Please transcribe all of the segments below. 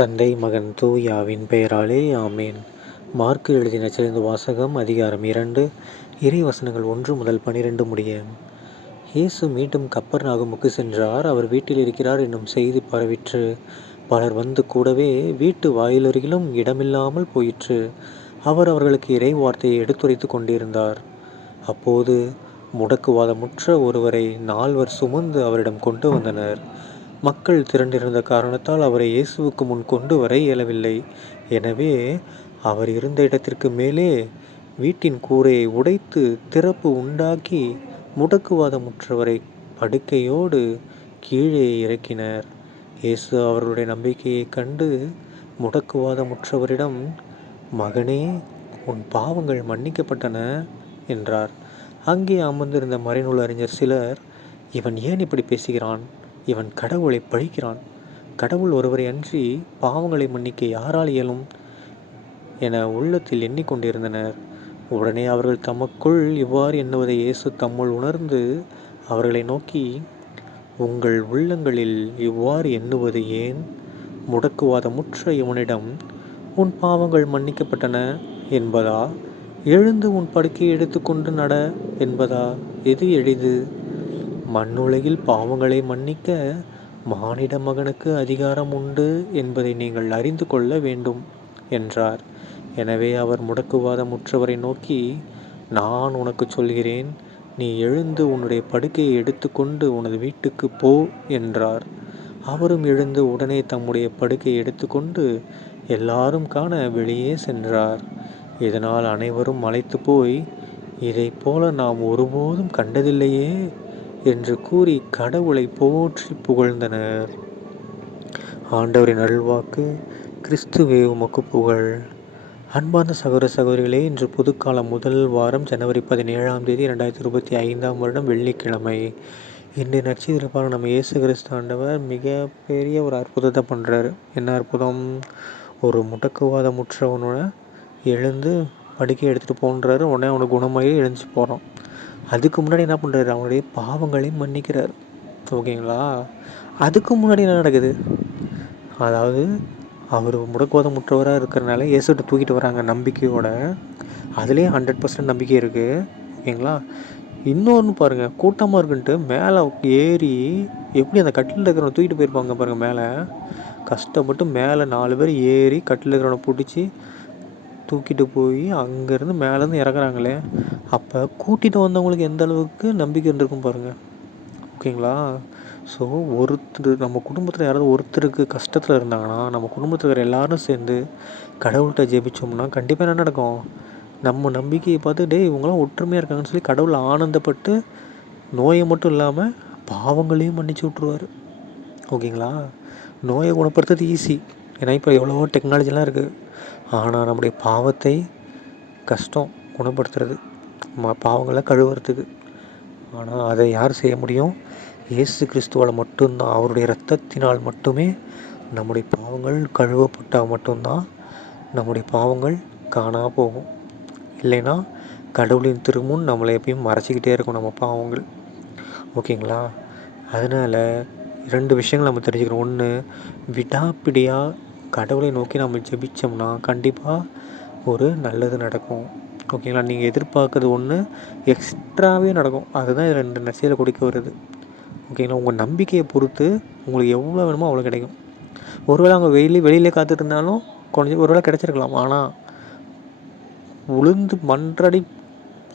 தந்தை மகன் தூயாவின் பெயராலே ஆமேன். மார்க்கு எழுதின சிறந்த வாசகம் அதிகாரம் இரண்டு. இறை வசனங்கள் ஒன்று முதல் பனிரெண்டு முடிய. இயேசு மீண்டும் கப்பர் நாகமுக்கு சென்றார். அவர் வீட்டில் இருக்கிறார் என்னும் செய்தி பரவிற்று. பலர் வந்து கூடவே வீட்டு வாயிலருகிலும் இடமில்லாமல் போயிற்று. அவர் அவர்களுக்கு இறை வார்த்தையை எடுத்துரைத்து கொண்டிருந்தார். அப்போது முடக்குவாதமுற்ற ஒருவரை நால்வர் சுமந்து அவரிடம் கொண்டு வந்தனர். மக்கள் திரண்டிருந்த காரணத்தால் அவரை இயேசுவுக்கு முன் கொண்டு வர இயலவில்லை. எனவே அவர் இருந்த இடத்திற்கு மேலே வீட்டின் கூரையை உடைத்து திறப்பு உண்டாக்கி முடக்குவாதமுற்றவரை படுக்கையோடு கீழே இறக்கினர். இயேசு அவர்களுடைய நம்பிக்கையை கண்டு முடக்குவாதமுற்றவரிடம் மகனே உன் பாவங்கள் மன்னிக்கப்பட்டன என்றார். அங்கே அமர்ந்திருந்த மறைநூல் அறிஞர் சிலர் இவன் ஏன் இப்படி பேசுகிறான்? இவன் கடவுளை பழிக்கிறான். கடவுள் ஒருவரை அன்றி பாவங்களை மன்னிக்க யாரால் இயலும் என உள்ளத்தில் எண்ணிக்கொண்டிருந்தனர். உடனே அவர்கள் தமக்குள் இவ்வாறு எண்ணுவதை இயேசு தம்முள் உணர்ந்து அவர்களை நோக்கி உங்கள் உள்ளங்களில் இவ்வாறு எண்ணுவது ஏன்? முடக்குவாதமுற்ற இவனிடம் உன் பாவங்கள் மன்னிக்கப்பட்டன என்பதா? எழுந்து உன் படுக்கையை எடுத்துக்கொண்டு நட என்பதா? எது எளிது? மண்ணுலகில் பாவங்களை மன்னிக்க மானிட மகனுக்கு அதிகாரம் உண்டு என்பதை நீங்கள் அறிந்து கொள்ள வேண்டும் என்றார். எனவே அவர் முடக்குவாதமுற்றவரை நோக்கி நான் உனக்கு சொல்கிறேன் நீ எழுந்து உன்னுடைய படுக்கையை எடுத்துக்கொண்டு உனது வீட்டுக்கு போ என்றார். அவரும் எழுந்து உடனே தம்முடைய படுக்கையை எடுத்துக்கொண்டு எல்லாரும் காண வெளியே சென்றார். இதனால் அனைவரும் மலைத்து போய் இதை போல நாம் ஒருபோதும் கண்டதில்லையே என்று கூறி கடவுளை போற்றி புகழ்ந்தனர். ஆண்டவரின் அருள்வாக்கு கிறிஸ்துவே உமக்கு புகழ். அன்பார்ந்த சகோதர சகோதரிகளே இன்று புதுக்காலம் முதல் வாரம் ஜனவரி பதினேழாம் தேதி ரெண்டாயிரத்தி இருபத்தி ஐந்தாம் வருடம் வெள்ளிக்கிழமை. இன்று நட்சத்திரப்பாக நம்ம இயேசு கிறிஸ்து ஆண்டவர் மிகப்பெரிய ஒரு அற்புதத்தை பண்ணுறாரு என்ன அற்புதம்? ஒரு முடக்குவாத முற்றவனோட எழுந்து படுக்கை எடுத்துகிட்டு போன்றாரு. உடனே அவனுக்கு குணமாகி எழுந்துச்சு போகிறான் அதுக்கு முன்னாடி என்ன பண்ணுறாரு அவனுடைய பாவங்களையும் மன்னிக்கிறார். ஓகேங்களா? அதுக்கு முன்னாடி என்ன நடக்குது? அதாவது அவர் முடக்குவாதம் முற்றவராக இருக்கிறனால இயேசுகிட்ட தூக்கிட்டு வராங்க நம்பிக்கையோட. அதுலேயே ஹண்ட்ரட் பர்சன்ட் நம்பிக்கை இருக்குது ஓகேங்களா? இன்னொன்று பாருங்கள் கூட்டமாக இருக்குன்ட்டு மேலே ஏறி எப்படி அந்த கட்டில் இருக்கிறவனை தூக்கிட்டு போயிருப்பாங்க பாருங்கள் மேலே. கஷ்டப்பட்டு மேலே நாலு பேர் ஏறி கட்டில் இருக்கிறவனை பிடிச்சி தூக்கிட்டு போய் அங்கேருந்து மேலேருந்து இறக்குறாங்களே. அப்போ கூட்டிகிட்டு வந்தவங்களுக்கு எந்த அளவுக்கு நம்பிக்கை இருந்திருக்கும் பாருங்கள் ஓகேங்களா? ஸோ ஒருத்தர் நம்ம குடும்பத்தில் யாராவது ஒருத்தருக்கு கஷ்டத்தில் இருந்தாங்கன்னா நம்ம குடும்பத்தில் இருக்கிற எல்லாரும் சேர்ந்து கடவுள்கிட்ட ஜெபிச்சோம்னா கண்டிப்பாக என்ன நடக்கும்? நம்ம நம்பிக்கையை பார்த்து டே இவங்களாம் ஒற்றுமையாக இருக்காங்கன்னு சொல்லி கடவுள் ஆனந்தப்பட்டு நோயை மட்டும் இல்லாமல் பாவங்களையும் மன்னிச்சு விட்ருவார் ஓகேங்களா? நோயை குணப்படுத்துறது ஈஸி ஏன்னா இப்போ எவ்வளவோ டெக்னாலஜிலாம் இருக்குது ஆனால் நம்முடைய பாவத்தை கஷ்டம் குணப்படுத்துறது பாவங்களை கழுவுறதுக்கு. ஆனால் அதை யார் செய்ய முடியும்? இயேசு கிறிஸ்துவால் மட்டும்தான். அவருடைய இரத்தத்தினால் மட்டுமே நம்முடைய பாவங்கள் கழுவப்பட்டால் மட்டும்தான் நம்முடைய பாவங்கள் காணா போகும். இல்லைன்னா கடவுளின் திருமுன் நம்மளை எப்பயும் மறைச்சிக்கிட்டே இருக்கும் நம்ம பாவங்கள். ஓகேங்களா? அதனால் ரெண்டு விஷயங்கள் நம்ம தெரிஞ்சுக்கிறோம் ஒன்று விடாப்பிடியாக கடவுளை நோக்கி நம்ம ஜெபிச்சோம்னா கண்டிப்பாக ஒரு நல்லது நடக்கும். ஓகேங்களா? நீங்கள் எதிர்பார்க்குறது ஒன்று எக்ஸ்ட்ராவே நடக்கும். அதுதான் ரெண்டு நெசையில் கொடுக்க வருது. ஓகேங்களா? உங்கள் நம்பிக்கையை பொறுத்து உங்களுக்கு எவ்வளோ வேணுமோ அவ்வளோ கிடைக்கும். ஒருவேளை அவங்க வெயிலே வெளியிலே காத்துட்டு இருந்தாலும் கொஞ்சம் ஒருவேளை கிடச்சிருக்கலாம். ஆனால் உளுந்து மன்றடி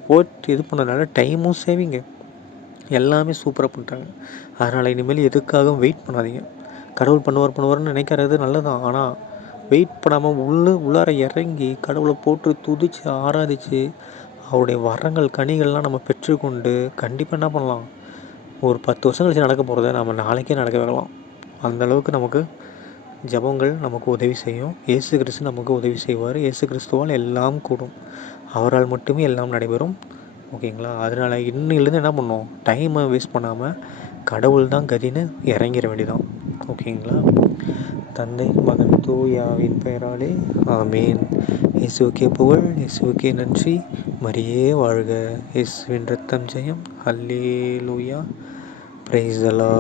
போட்டு இது பண்ணனால டைமும் சேவிங்க எல்லாமே சூப்பராக பண்ணிட்டாங்க. அதனால் இனிமேல் எதுக்காகவும் வெயிட் பண்ணாதீங்க. கடவுள் பண்ணுவார் பண்ணுவார்னு நினைக்கிறது நல்லதான் ஆனால் வெயிட் பண்ணாமல் உள்ளே உள்ளார இறங்கி கடவுளை போட்டு துதித்து ஆராதித்து அவருடைய வரங்கள் கனிகள்லாம் நம்ம பெற்றுக்கொண்டு கண்டிப்பாக என்ன பண்ணலாம்? ஒரு பத்து வருஷம் கழிச்சு நடக்க போகிறத நம்ம நாளைக்கே நடக்க வைக்கலாம். அந்தளவுக்கு நமக்கு ஜபங்கள் நமக்கு உதவி செய்யும். ஏசு கிறிஸ்து நமக்கு உதவி செய்வார். ஏசு கிறிஸ்துவால் எல்லாம் கூடும். அவரால் மட்டுமே எல்லாம் நடைபெறும். ஓகேங்களா? அதனால் இன்னிலேருந்து என்ன பண்ணோம்? டைமை வேஸ்ட் பண்ணாமல் கடவுள் தான் கதின்னு இறங்கிட வேண்டியதான் ஓகேங்களா? தந்தை மகன் தூயாவின் பெயராலே ஆமேன். இயேசுக்கே புகழ் இயேசுக்கே நன்றி. மரியே வாழ்க. இயேசுவின் ரத்தம் ஜெயம். அல்லே லூயா பிரைஸலா